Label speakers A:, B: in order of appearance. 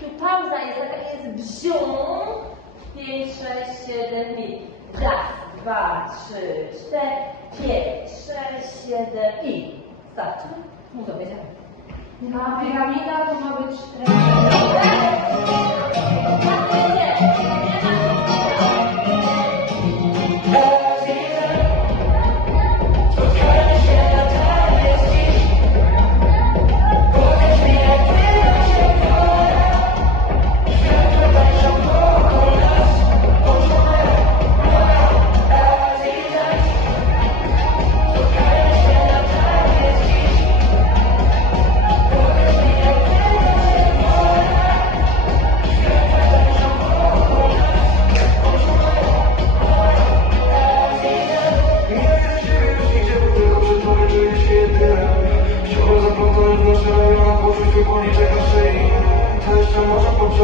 A: Tu pauza jest taka, jest bzium. 5, 6, 7 i raz, dwa, trzy, cztery, pięć, sześć, siedem i starczy. No to wiedziałem.
B: Na piramida to ma być
C: Hoje eu pude